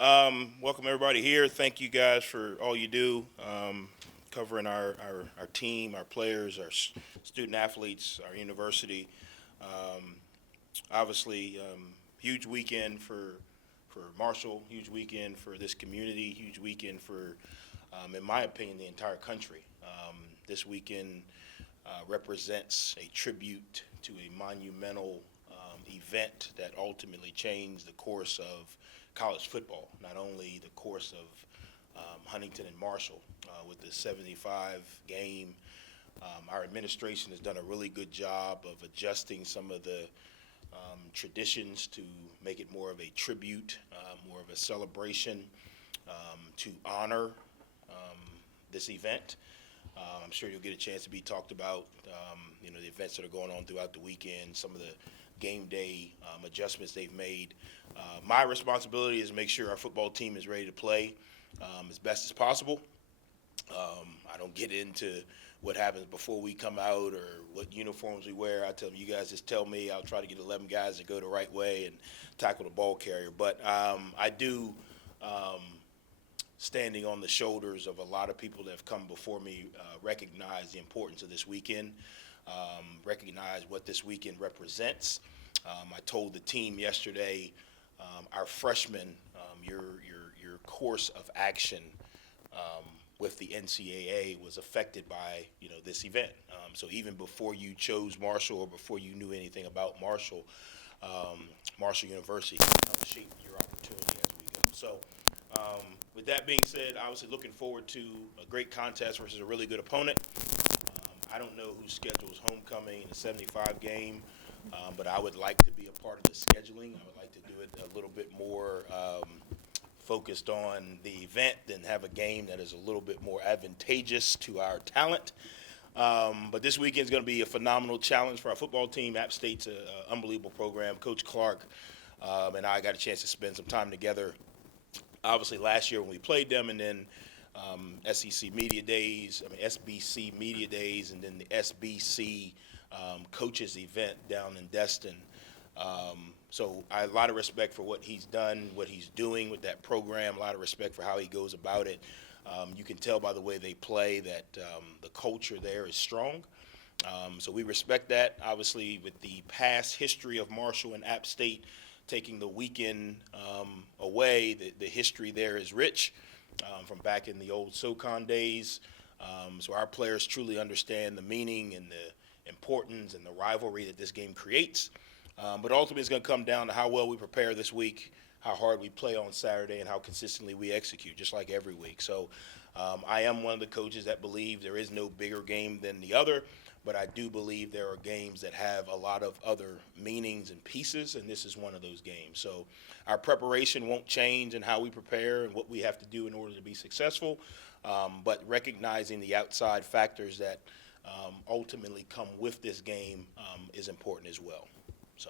Welcome everybody here. Thank you guys for all you do, covering our team, our players, our student athletes, our university. Um, Obviously, huge weekend for Marshall, huge weekend for this community, huge weekend for, in my opinion, the entire country. This weekend represents a tribute to a monumental event that ultimately changed the course of college football, not only the course of Huntington and Marshall with the 75 game. Our administration has done a really good job of adjusting some of the traditions to make it more of a tribute, more of a celebration to honor this event. I'm sure you'll get a chance to be talked about, the events that are going on throughout the weekend, some of the game day adjustments they've made. My responsibility is to make sure our football team is ready to play as best as possible. I don't get into what happens before we come out or what uniforms we wear. I tell them, you guys just tell me. I'll try to get 11 guys to go the right way and tackle the ball carrier. But I do, standing on the shoulders of a lot of people that have come before me, recognize the importance of this weekend, recognize what this weekend represents. I told the team yesterday, our freshmen, your course of action with the NCAA was affected by this event. So even before you chose Marshall or before you knew anything about Marshall, Marshall University can help shape your opportunity as we go. So with that being said, obviously looking forward to a great contest versus a really good opponent. I don't know who schedules homecoming in the 75 game, but I would like to be a part of the scheduling. I would like to do it a little bit more focused on the event than have a game that is a little bit more advantageous to our talent. But this weekend is going to be a phenomenal challenge for our football team. App State's an unbelievable program. Coach Clark and I got a chance to spend some time together, obviously last year when we played them, and then SEC Media Days, SBC Media Days, and then the SBC Coaches event down in Destin. So I have a lot of respect for what he's done, what he's doing with that program, a lot of respect for how he goes about it. You can tell by the way they play that the culture there is strong. So we respect that. Obviously, with the past history of Marshall and App State taking the weekend away, the history there is rich from back in the old SoCon days. So our players truly understand the meaning and the importance and the rivalry that this game creates. But ultimately, it's going to come down to how well we prepare this week, how hard we play on Saturday, and how consistently we execute, just like every week. So I am one of the coaches that believe there is no bigger game than the other, but I do believe there are games that have a lot of other meanings and pieces, and this is one of those games. So our preparation won't change in how we prepare and what we have to do in order to be successful, but recognizing the outside factors that ultimately come with this game is important as well. So,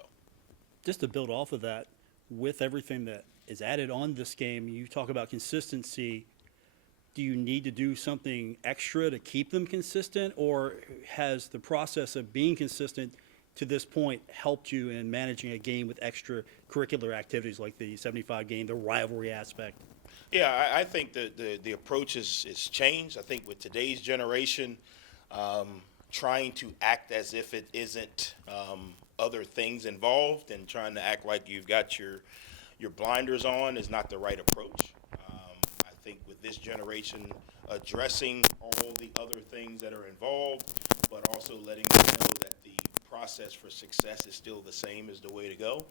Just to build off of that, with everything that is added on this game, you talk about consistency. Do you need to do something extra to keep them consistent, or has the process of being consistent to this point helped you in managing a game with extracurricular activities like the 75 game, the rivalry aspect? yeah, I think the approach is changed. I think with today's generation, trying to act as if it isn't other things involved and trying to act like you've got your blinders on is not the right approach. I think with this generation, addressing all the other things that are involved, but also letting them know that the process for success is still the same as the way to go.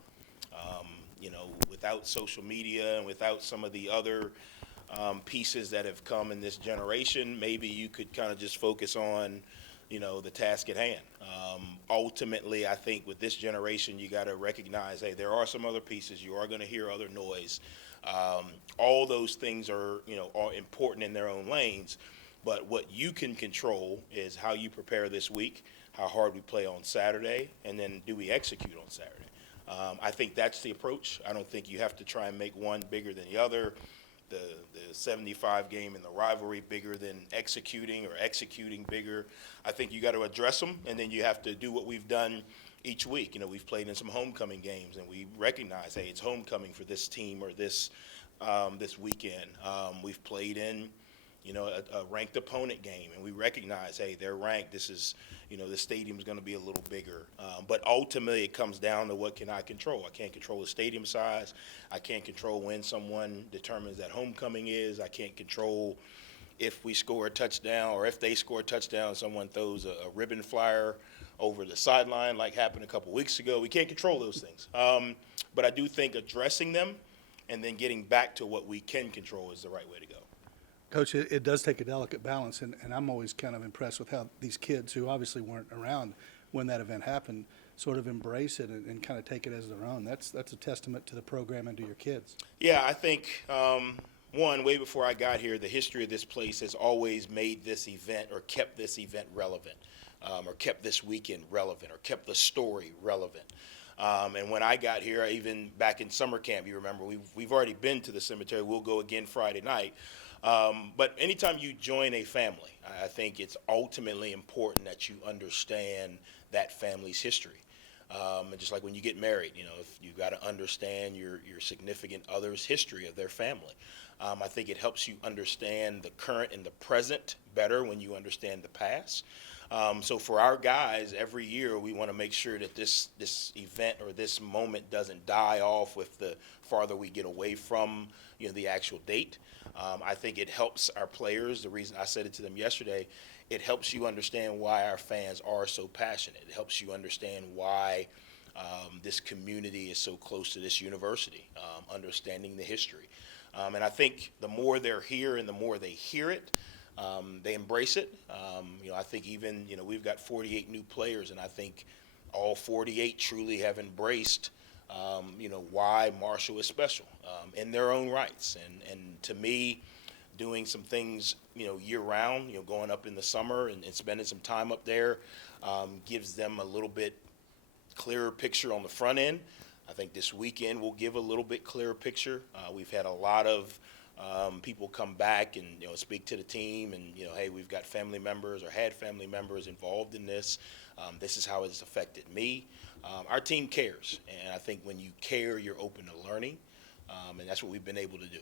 Without social media and without some of the other pieces that have come in this generation, maybe you could kind of just focus on the task at hand. Ultimately, I think with this generation, you got to recognize, hey, there are some other pieces. You are going to hear other noise. All those things are important in their own lanes. But what you can control is how you prepare this week, how hard we play on Saturday, and then do we execute on Saturday. I think that's the approach. I don't think you have to try and make one bigger than the other. The 75 game and the rivalry bigger than executing or executing bigger. I think you got to address them, and then you have to do what we've done each week. We've played in some homecoming games, and we recognize, hey, it's homecoming for this team or this this weekend. We've played in, a ranked opponent game, and we recognize, hey, they're ranked. This is, the stadium's going to be a little bigger. But ultimately, it comes down to what can I control? I can't control the stadium size. I can't control when someone determines that homecoming is. I can't control if we score a touchdown or if they score a touchdown, someone throws a ribbon flyer over the sideline like happened a couple weeks ago. We can't control those things. But I do think addressing them and then getting back to what we can control is the right way to go. Coach, it does take a delicate balance, and I'm always kind of impressed with how these kids, who obviously weren't around when that event happened, sort of embrace it and kind of take it as their own. That's a testament to the program and to your kids. Yeah, I think, one, way before I got here, the history of this place has always made this event or kept this event relevant, or kept this weekend relevant, or kept the story relevant. And when I got here, even back in summer camp, you remember, we've already been to the cemetery. We'll go again Friday night. But anytime you join a family, I think it's ultimately important that you understand that family's history. And just like when you get married, if you've got to understand your significant other's history of their family. I think it helps you understand the current and the present better when you understand the past. So for our guys, every year we want to make sure that this event or this moment doesn't die off with the farther we get away from the actual date. I think it helps our players. The reason I said it to them yesterday, it helps you understand why our fans are so passionate. It helps you understand why this community is so close to this university, understanding the history. And I think the more they're here and the more they hear it, they embrace it. I think even, we've got 48 new players, and I think all 48 truly have embraced, why Marshall is special in their own rights. And to me, doing some things, year round, going up in the summer and spending some time up there gives them a little bit clearer picture on the front end. I think this weekend will give a little bit clearer picture. We've had a lot of people come back and speak to the team and hey, we've got family members or had family members involved in this. This is how it's affected me. Our team cares, and I think when you care, you're open to learning, and that's what we've been able to do.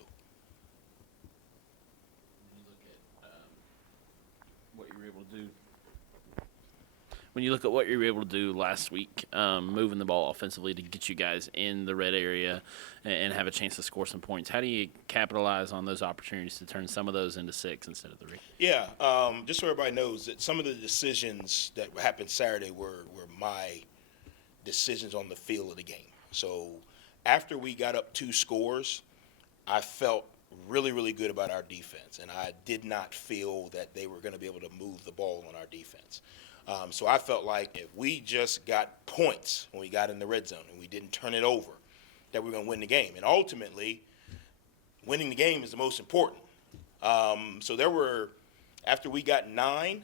When you look at what you were able to do last week, moving the ball offensively to get you guys in the red area and have a chance to score some points, how do you capitalize on those opportunities to turn some of those into 6 instead of 3? Yeah, just so everybody knows that some of the decisions that happened Saturday were my decisions on the field of the game. So after we got up 2 scores, I felt really, really good about our defense, and I did not feel that they were going to be able to move the ball on our defense. So I felt like if we just got points when we got in the red zone and we didn't turn it over, that we were going to win the game. And ultimately, winning the game is the most important. So there were, after we got 9,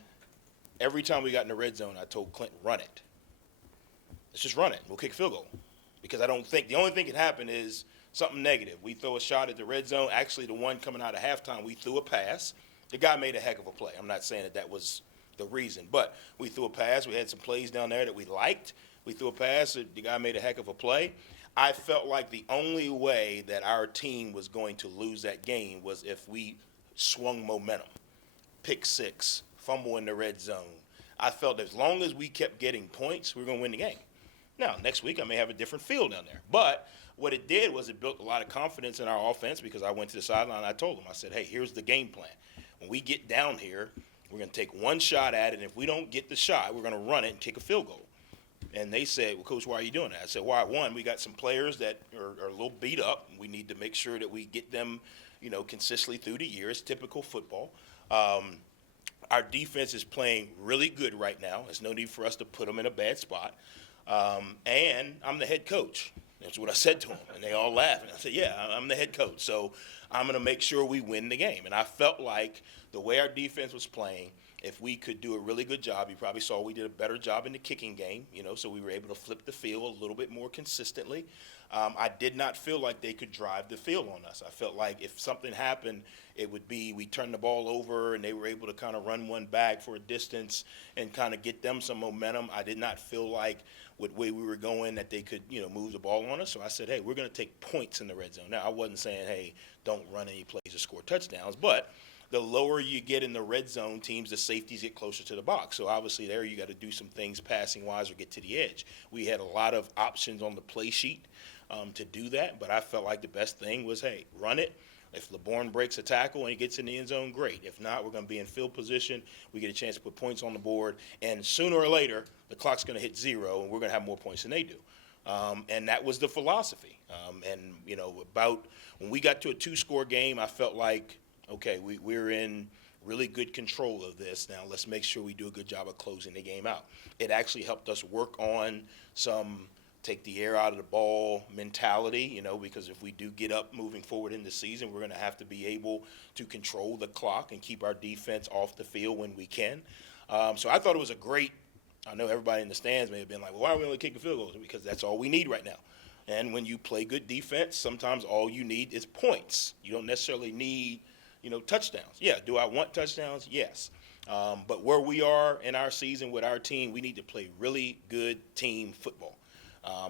every time we got in the red zone, I told Clint, run it. Let's just run it. We'll kick a field goal. Because I don't think, the only thing that can happen is something negative. We throw a shot at the red zone. Actually, the one coming out of halftime, we threw a pass. The guy made a heck of a play. I'm not saying that was the reason, but we threw a pass. We had some plays down there that we liked. We threw a pass. The guy made a heck of a play. I felt like the only way that our team was going to lose that game was if we swung momentum, pick 6, fumble in the red zone. I felt as long as we kept getting points, we were going to win the game. Now, next week I may have a different feel down there, but what it did was it built a lot of confidence in our offense because I went to the sideline and I told them, I said, hey, here's the game plan. When we get down here, we're going to take one shot at it, and if we don't get the shot, we're going to run it and kick a field goal. And they said, well, Coach, why are you doing that? I said, well, one, we got some players that are a little beat up. We need to make sure that we get them, consistently through the year. It's typical football. Our defense is playing really good right now. There's no need for us to put them in a bad spot. And I'm the head coach. That's what I said to them, and they all laughed. And I said, yeah, I'm the head coach, so I'm going to make sure we win the game. And I felt like the way our defense was playing, if we could do a really good job, you probably saw we did a better job in the kicking game, so we were able to flip the field a little bit more consistently. I did not feel like they could drive the field on us. I felt like if something happened, it would be we turned the ball over and they were able to kind of run one back for a distance and kind of get them some momentum. I did not feel like with the way we were going that they could, move the ball on us. So I said, hey, we're going to take points in the red zone. Now, I wasn't saying, hey, don't run any plays or score touchdowns, but the lower you get in the red zone, the safeties get closer to the box. So obviously there you got to do some things passing-wise or get to the edge. We had a lot of options on the play sheet to do that, but I felt like the best thing was, hey, run it. If LeBourne breaks a tackle and he gets in the end zone, great. If not, we're going to be in field position. We get a chance to put points on the board, and sooner or later, the clock's going to hit 0, and we're going to have more points than they do. And that was the philosophy. About when we got to a 2-score game, I felt like, okay, we're in really good control of this. Now let's make sure we do a good job of closing the game out. It actually helped us work on some take the air out of the ball mentality, because if we do get up moving forward in the season, we're going to have to be able to control the clock and keep our defense off the field when we can. So I thought it was I know everybody in the stands may have been like, well, why are we only kicking field goals? Because that's all we need right now. And when you play good defense, sometimes all you need is points. You don't necessarily need, touchdowns. Yeah, do I want touchdowns? Yes. But where we are in our season with our team, we need to play really good team football.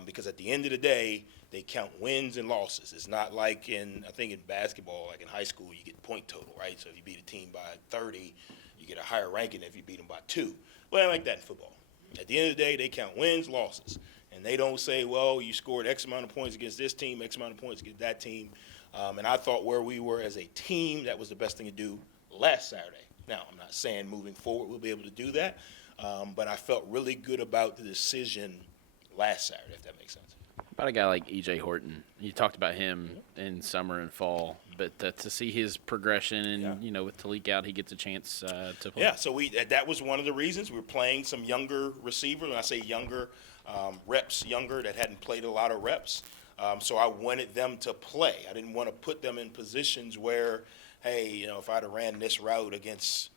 Because at the end of the day, they count wins and losses. It's not like I think in basketball, like in high school, you get point total, right? So if you beat a team by 30, you get a higher ranking than if you beat them by 2. Well, I like that in football. At the end of the day, they count wins, losses. And they don't say, well, you scored X amount of points against this team, X amount of points against that team. And I thought where we were as a team, that was the best thing to do last Saturday. Now, I'm not saying moving forward we'll be able to do that, but I felt really good about the decision last Saturday, if that makes sense. About a guy like E.J. Horton, you talked about him in summer and fall, but to see his progression and, with Talik out, he gets a chance to play. Yeah, so that was one of the reasons we were playing some younger receivers. When I say younger, reps younger that hadn't played a lot of reps. So I wanted them to play. I didn't want to put them in positions where, hey, if I'd have ran this route against,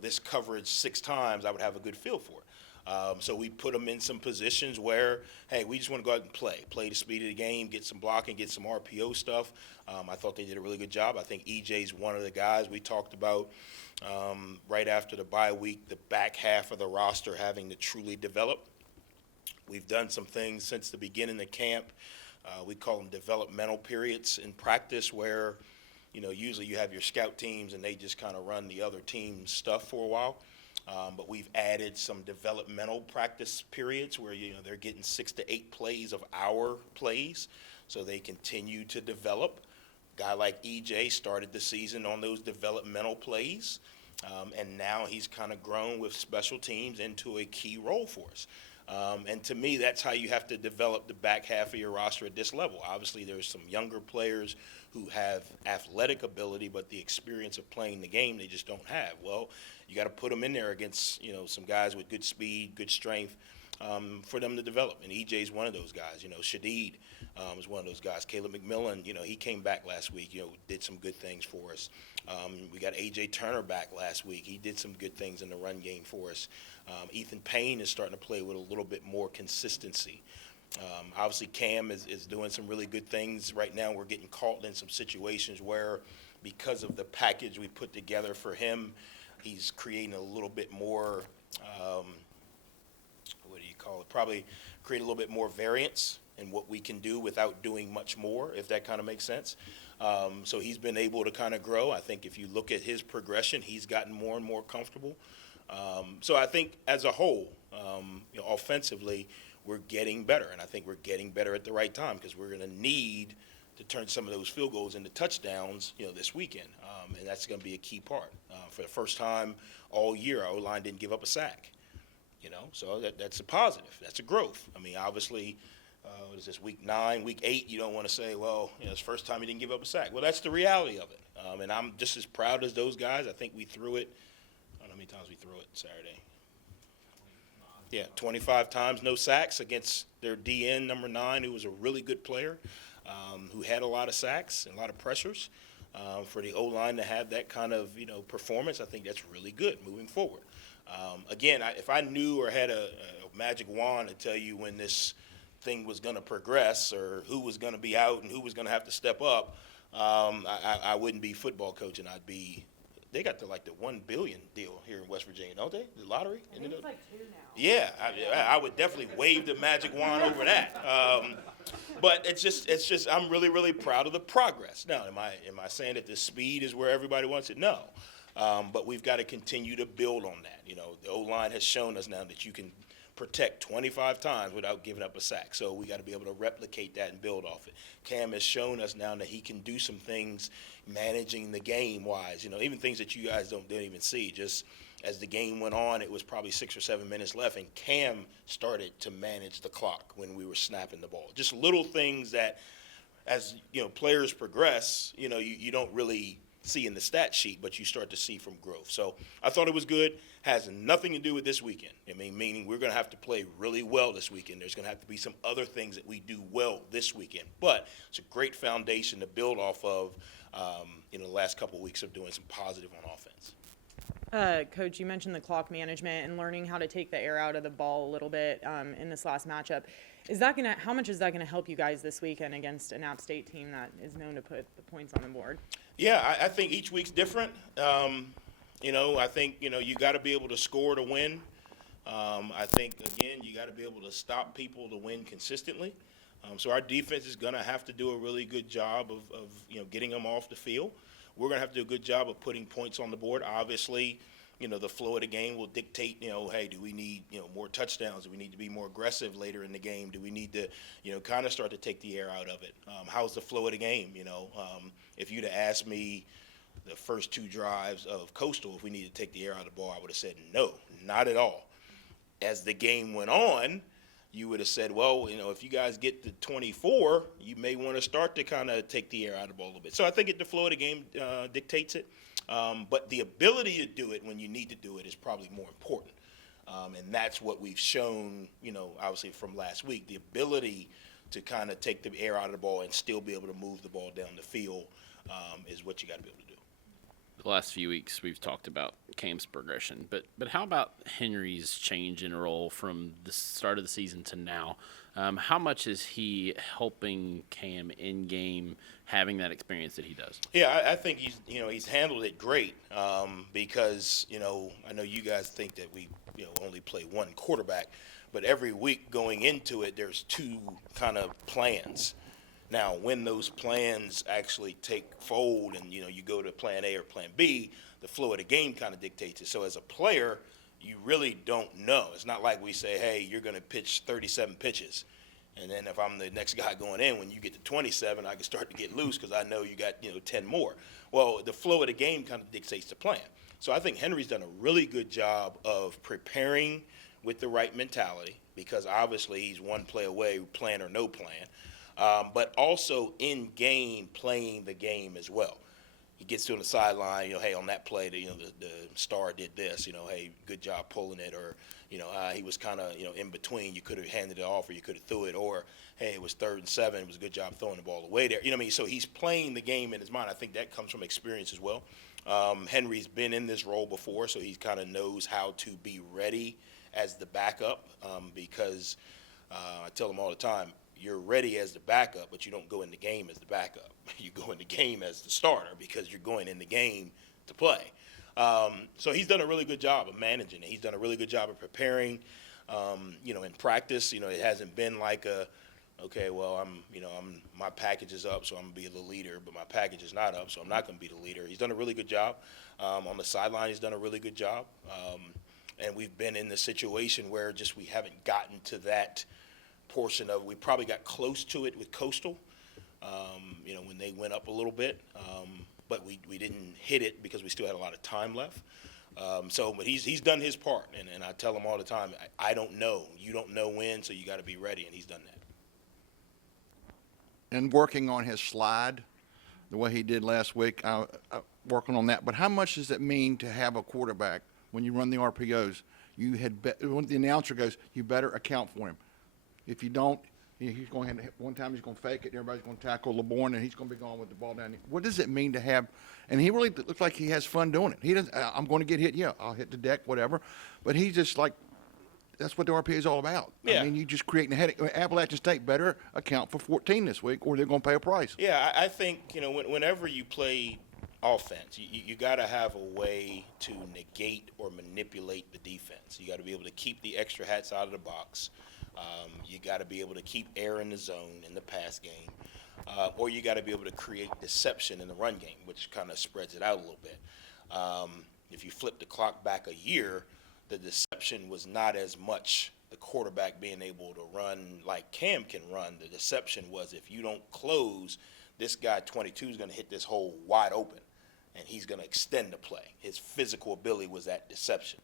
this coverage 6 times, I would have a good feel for it. So we put them in some positions where, hey, we just want to go out and play the speed of the game, get some blocking, get some RPO stuff. I thought they did a really good job. I think EJ's one of the guys we talked about right after the bye week, the back half of the roster having to truly develop. We've done some things since the beginning of camp. We call them developmental periods in practice where, usually you have your scout teams and they just kind of run the other team's stuff for a while. But we've added some developmental practice periods where, they're getting 6 to 8 plays of our plays so they continue to develop. A guy like EJ started the season on those developmental plays, and now he's kind of grown with special teams into a key role for us. And to me, that's how you have to develop the back half of your roster at this level. Obviously, there's some younger players who have athletic ability, but the experience of playing the game they just don't have. Well, you got to put them in there against, some guys with good speed, good strength, for them to develop. And EJ's one of those guys. Shadid is one of those guys. Caleb McMillan, he came back last week, did some good things for us. We got A.J. Turner back last week. He did some good things in the run game for us. Ethan Payne is starting to play with a little bit more consistency. Obviously, Cam is doing some really good things. Right now, we're getting caught in some situations where, because of the package we put together for him, he's creating a little bit more, probably create a little bit more variance in what we can do without doing much more, if that kind of makes sense. So he's been able to kind of grow. I think if you look at his progression, he's gotten more and more comfortable. So I think as a whole, offensively, we're getting better. And I think we're getting better at the right time because we're going to need to turn some of those field goals into touchdowns, this weekend. And that's going to be a key part. For the first time all year, our O-line didn't give up a sack. So that's a positive. That's a growth. I mean, obviously, what is this, week 9, week 8, you don't want to say, well, it's the first time he didn't give up a sack. Well, that's the reality of it. And I'm just as proud as those guys. I think we threw it, I don't know how many times we threw it Saturday. Yeah, 25 times, no sacks against their DN, number 9, who was a really good player, who had a lot of sacks and a lot of pressures. For the O-line to have that kind of, performance, I think that's really good moving forward. Again, if I knew or had a magic wand to tell you when this thing was going to progress or who was going to be out and who was going to have to step up, I wouldn't be football coaching. I'd be they got the $1 billion deal here in West Virginia, don't they? The lottery. I think it's like 2 now. Yeah, I would definitely wave the magic wand over that. But it's just I'm really, really proud of the progress. Now, am I saying that the speed is where everybody wants it? No. But we've got to continue to build on that. The O-line has shown us now that you can protect 25 times without giving up a sack. So we got to be able to replicate that and build off it. Cam has shown us now that he can do some things managing the game wise, even things that you guys don't even see. Just as the game went on, it was probably 6 or 7 minutes left, and Cam started to manage the clock when we were snapping the ball. Just little things that, as players progress, you don't really see in the stat sheet, but you start to see from growth. So I thought it was good. Has nothing to do with this weekend. Meaning we're going to have to play really well this weekend. There's going to have to be some other things that we do well this weekend. But it's a great foundation to build off of, the last couple of weeks of doing some positive on offense. Coach, you mentioned the clock management and learning how to take the air out of the ball a little bit in this last matchup. How much is that gonna help you guys this weekend against an App State team that is known to put the points on the board? Yeah, I think each week's different. I think you got to be able to score to win. I think again you got to be able to stop people to win consistently. So our defense is going to have to do a really good job of getting them off the field. We're going to have to do a good job of putting points on the board. Obviously, the flow of the game will dictate, hey, do we need, more touchdowns? Do we need to be more aggressive later in the game? Do we need to, kind of start to take the air out of it? How's the flow of the game? If you'd have asked me the first 2 drives of Coastal, if we need to take the air out of the ball, I would have said no, not at all. As the game went on, you would have said, well, if you guys get to 24, you may want to start to kind of take the air out of the ball a little bit. So I think the flow of the game dictates it. But the ability to do it when you need to do it is probably more important. And that's what we've shown, obviously from last week, the ability to kind of take the air out of the ball and still be able to move the ball down the field is what you got to be able to do. The last few weeks we've talked about Cam's progression, but how about Henry's change in role from the start of the season to now? How much is he helping Cam in game, having that experience that he does? Yeah, I think he's handled it great because I know you guys think that we only play one quarterback, but every week going into it, there's 2 kind of plans. Now, when those plans actually take fold and, you go to plan A or plan B, the flow of the game kind of dictates it. So as a player, you really don't know. It's not like we say, hey, you're going to pitch 37 pitches. And then if I'm the next guy going in, when you get to 27, I can start to get loose because I know you got, 10 more. Well, the flow of the game kind of dictates the plan. So I think Henry's done a really good job of preparing with the right mentality because obviously he's one play away, plan or no plan. But also in game, playing the game as well. He gets to the sideline, hey, on that play, the star did this, hey, good job pulling it, or, he was kind of, in between. You could have handed it off, or you could have threw it, or, hey, it was 3rd and 7, it was a good job throwing the ball away there. So he's playing the game in his mind. I think that comes from experience as well. Henry's been in this role before, so he kind of knows how to be ready as the backup because I tell him all the time, you're ready as the backup, but you don't go in the game as the backup. You go in the game as the starter because you're going in the game to play. So he's done a really good job of managing it. He's done a really good job of preparing. In practice, it hasn't been like okay, well, my package is up, so I'm gonna be the leader, but my package is not up, so I'm not gonna be the leader. He's done a really good job. On the sideline, he's done a really good job. And we've been in the situation where just we haven't gotten to that portion of, we probably got close to it with Coastal, when they went up a little bit, but we didn't hit it because we still had a lot of time left. But he's done his part, and I tell him all the time, I don't know. You don't know when, so you got to be ready, and he's done that. And working on his slide, the way he did last week, working on that. But how much does it mean to have a quarterback when you run the RPOs? When the announcer goes, you better account for him. If you don't, he's going to one time he's going to fake it. Everybody's going to tackle LeBourne, and he's going to be gone with the ball down. What does it mean to have? And he really looks like he has fun doing it. He doesn't. I'm going to get hit. Yeah, I'll hit the deck, whatever. But he's just like, that's what the RPA is all about. Yeah. I mean, you just creating a headache. Appalachian State better account for 14 this week, or they're going to pay a price. Yeah, I think whenever you play offense, you got to have a way to negate or manipulate the defense. You got to be able to keep the extra hats out of the box. You got to be able to keep air in the zone in the pass game. Or you got to be able to create deception in the run game, which kind of spreads it out a little bit. If you flip the clock back a year, the deception was not as much the quarterback being able to run like Cam can run. The deception was if you don't close, this guy 22 is going to hit this hole wide open, and he's going to extend the play. His physical ability was that deception.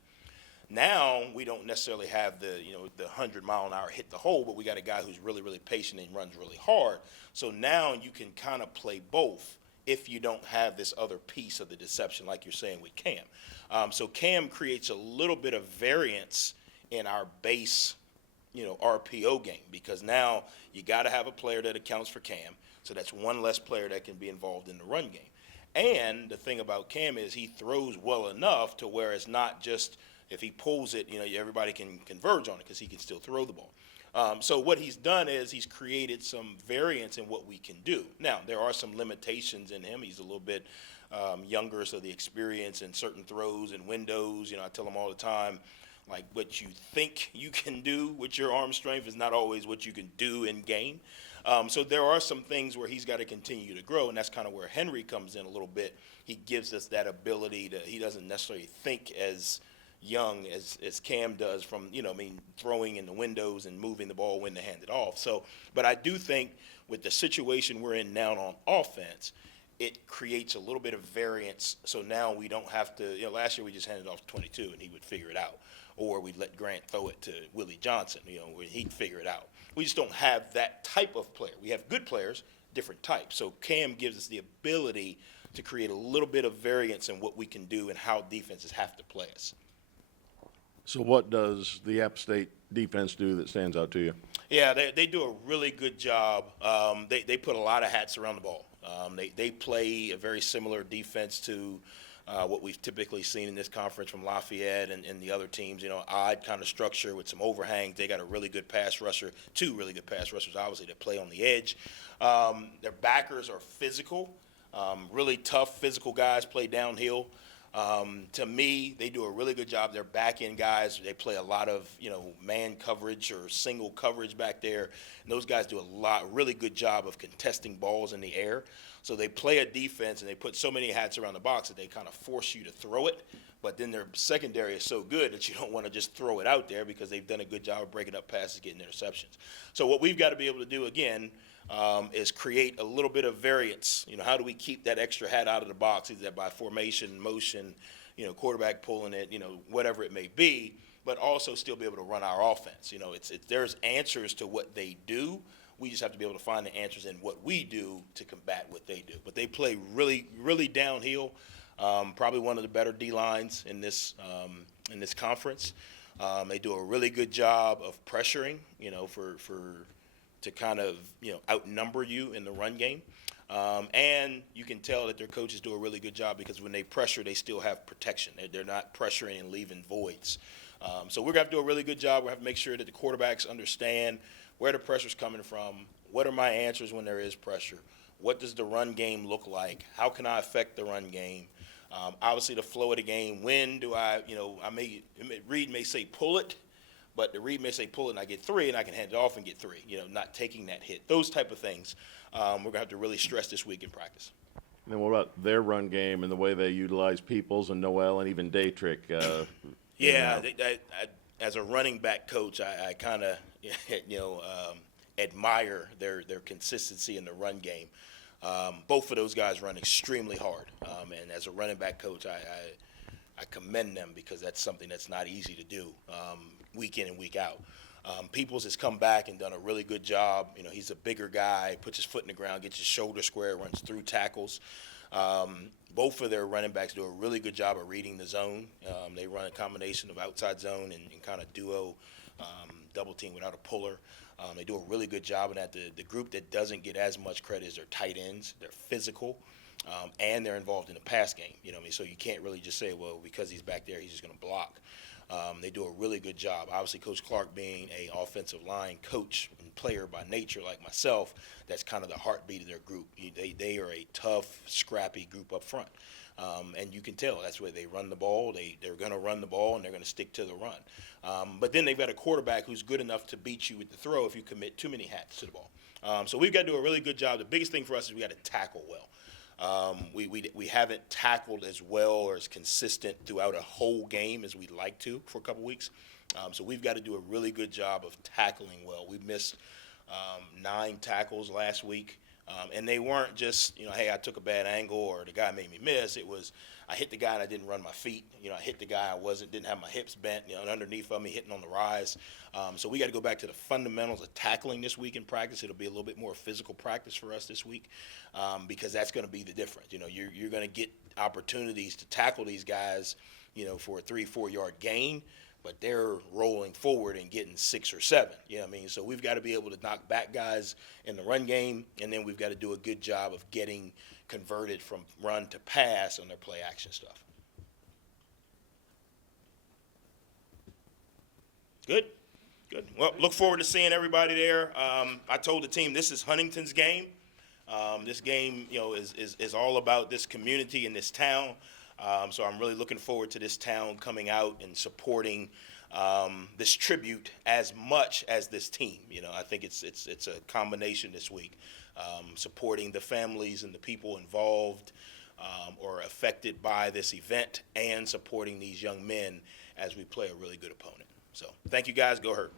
Now we don't necessarily have the 100-mile-an-hour hit the hole, but we got a guy who's really, really patient and runs really hard. So now you can kind of play both if you don't have this other piece of the deception, like you're saying with Cam. So Cam creates a little bit of variance in our base, RPO game, because now you got to have a player that accounts for Cam. So that's one less player that can be involved in the run game. And the thing about Cam is he throws well enough to where it's not just if he pulls it, everybody can converge on it because he can still throw the ball. So what he's done is he's created some variance in what we can do. Now, there are some limitations in him. He's a little bit younger, so the experience in certain throws and windows, I tell him all the time, like what you think you can do with your arm strength is not always what you can do in game. So there are some things where he's got to continue to grow, and that's kind of where Henry comes in a little bit. He gives us that ability he doesn't necessarily think as young as Cam does from, throwing in the windows and moving the ball when to hand it off. So, but I do think with the situation we're in now on offense, it creates a little bit of variance. So now we don't have to, last year we just handed it off to 22 and he would figure it out. Or we'd let Grant throw it to Willie Johnson, where he'd figure it out. We just don't have that type of player. We have good players, different types. So Cam gives us the ability to create a little bit of variance in what we can do and how defenses have to play us. So what does the App State defense do that stands out to you? Yeah, they do a really good job. They put a lot of hats around the ball. They play a very similar defense to what we've typically seen in this conference from Lafayette and the other teams, odd kind of structure with some overhangs. They got a really good pass rusher, two really good pass rushers, obviously, that play on the edge. Their backers are physical, really tough physical guys, play downhill. To me, they do a really good job. Their back-end guys, they play a lot of, man coverage or single coverage back there. And those guys do really good job of contesting balls in the air. So they play a defense, and they put so many hats around the box that they kind of force you to throw it. But then their secondary is so good that you don't want to just throw it out there because they've done a good job of breaking up passes, getting interceptions. So what we've got to be able to do, again, is create a little bit of variance. How do we keep that extra hat out of the box, either by formation, motion, quarterback pulling it, whatever it may be, but also still be able to run our offense. There's answers to what they do. We just have to be able to find the answers in what we do to combat what they do. But they play really, really downhill. Probably one of the better D-lines in this conference. They do a really good job of pressuring, to kind of, outnumber you in the run game. And you can tell that their coaches do a really good job because when they pressure, they still have protection. They're not pressuring and leaving voids. So we're going to have to do a really good job. We have to make sure that the quarterbacks understand where the pressure's coming from, what are my answers when there is pressure, what does the run game look like, how can I affect the run game. Obviously, the flow of the game, when do Reed may say pull it, but the read may say pull it and I get 3 and I can hand it off and get 3, not taking that hit. Those type of things we're going to have to really stress this week in practice. And then what about their run game and the way they utilize Peoples and Noel and even Daytrick? Yeah, as a running back coach, I kind of, admire their consistency in the run game. Both of those guys run extremely hard. And as a running back coach, I commend them because that's something that's not easy to do week in and week out. Peoples has come back and done a really good job. He's a bigger guy, puts his foot in the ground, gets his shoulder square, runs through tackles. Both of their running backs do a really good job of reading the zone. They run a combination of outside zone and kind of duo double team without a puller. They do a really good job of that. The group that doesn't get as much credit is their tight ends. They're physical, and they're involved in the pass game. So you can't really just say, well, because he's back there, he's just going to block. They do a really good job. Obviously, Coach Clark being a offensive line coach and player by nature like myself, that's kind of the heartbeat of their group. They are a tough, scrappy group up front. And you can tell that's where they run the ball. They're going to run the ball, and they're going to stick to the run. But then they've got a quarterback who's good enough to beat you with the throw if you commit too many hats to the ball. So we've got to do a really good job. The biggest thing for us is we got to tackle well. We haven't tackled as well or as consistent throughout a whole game as we'd like to for a couple weeks. So we've got to do a really good job of tackling well. We missed 9 tackles last week. And they weren't just, hey, I took a bad angle or the guy made me miss. It was I hit the guy and I didn't run my feet. I hit the guy, didn't have my hips bent, and underneath of me hitting on the rise. So we got to go back to the fundamentals of tackling this week in practice. It'll be a little bit more physical practice for us this week because that's going to be the difference. You're going to get opportunities to tackle these guys, for a 3-4 yard gain. But they're rolling forward and getting 6 or 7. You know what I mean? So we've got to be able to knock back guys in the run game, and then we've got to do a good job of getting converted from run to pass on their play action stuff. Good. Well, look forward to seeing everybody there. I told the team this is Huntington's game. This game, is all about this community and this town. So I'm really looking forward to this town coming out and supporting this tribute as much as this team. I think it's a combination this week, supporting the families and the people involved or affected by this event and supporting these young men as we play a really good opponent. So thank you guys. Go Hurt.